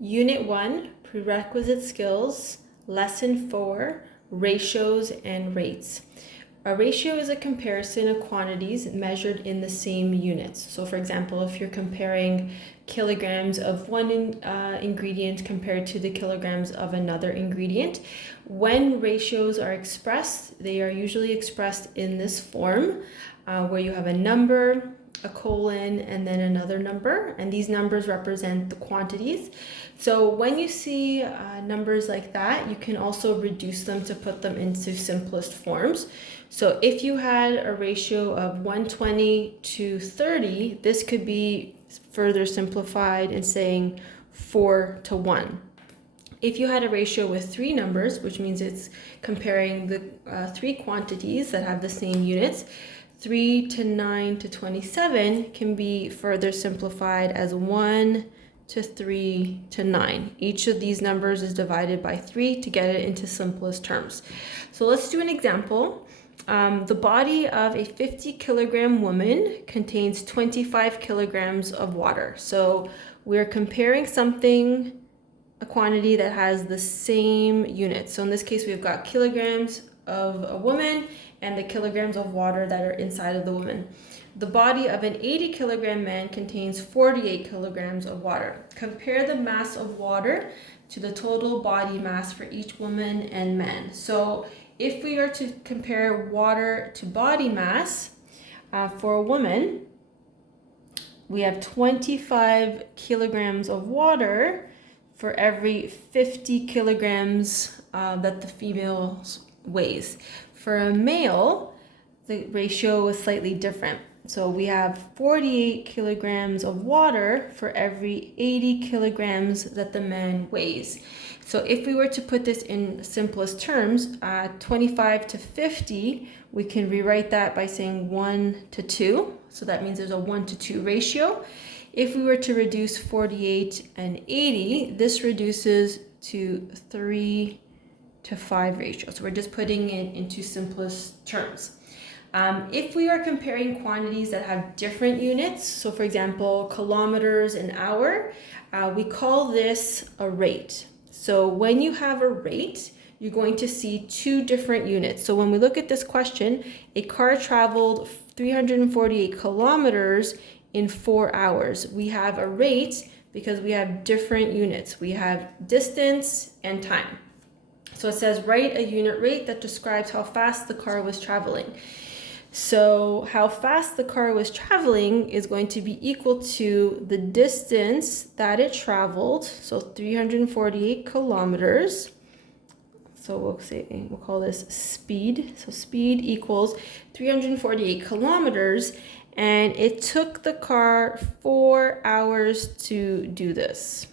Unit 1, Prerequisite Skills, Lesson 4, Ratios and Rates. A ratio is a comparison of quantities measured in the same units. So for example, if you're comparing kilograms of one ingredient compared to the kilograms of another ingredient, when ratios are expressed, they are usually expressed in this form where you have a number, a colon, and then another number, and these numbers represent the quantities. So when you see numbers like that, you can also reduce them to put them into simplest forms. So if you had a ratio of 120 to 30, this could be further simplified in saying 4 to 1. If you had a ratio with three numbers, which means it's comparing the three quantities that have the same units, 3 to 9 to 27 can be further simplified as 1 to 3 to 9. Each of these numbers is divided by 3 to get it into simplest terms. So let's do an example. The body of a 50 kilogram woman contains 25 kilograms of water. So we're comparing something, a quantity that has the same units. So in this case, we've got kilograms of a woman and the kilograms of water that are inside of the woman. The body of an 80 kilogram man contains 48 kilograms of water. Compare the mass of water to the total body mass for each woman and man. So if we are to compare water to body mass for a woman, we have 25 kilograms of water for every 50 kilograms that the female weighs. For a male, the ratio is slightly different. So we have 48 kilograms of water for every 80 kilograms that the man weighs. So if we were to put this in simplest terms, 25 to 50, we can rewrite that by saying 1 to 2. So that means there's a 1 to 2 ratio. If we were to reduce 48 and 80, this reduces to 3 to 5 ratio. So we're just putting it into simplest terms. If we are comparing quantities that have different units, so for example, kilometers an hour, we call this a rate. So when you have a rate, you're going to see two different units. So when we look at this question, a car traveled 348 kilometers in 4 hours. We have a rate because we have different units. We have distance and time. So it says write a unit rate that describes how fast the car was traveling. So how fast the car was traveling is going to be equal to the distance that it traveled, so 348 kilometers. So we'll call this speed. So speed equals 348 kilometers, and it took the car 4 hours to do this.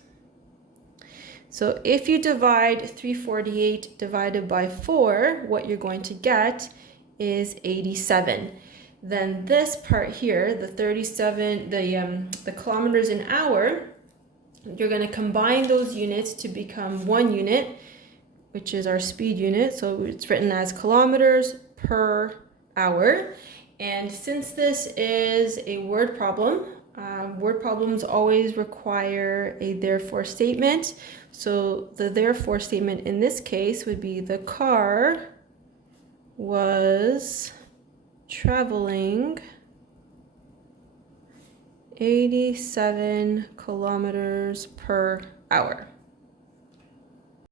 So if you divide 348 divided by 4, what you're going to get is 87. Then this part here, the 37, the kilometers an hour, you're going to combine those units to become one unit, which is our speed unit. So it's written as kilometers per hour. And since this is a word problem, word problems always require a therefore statement. So the therefore statement in this case would be the car was traveling 87 kilometers per hour.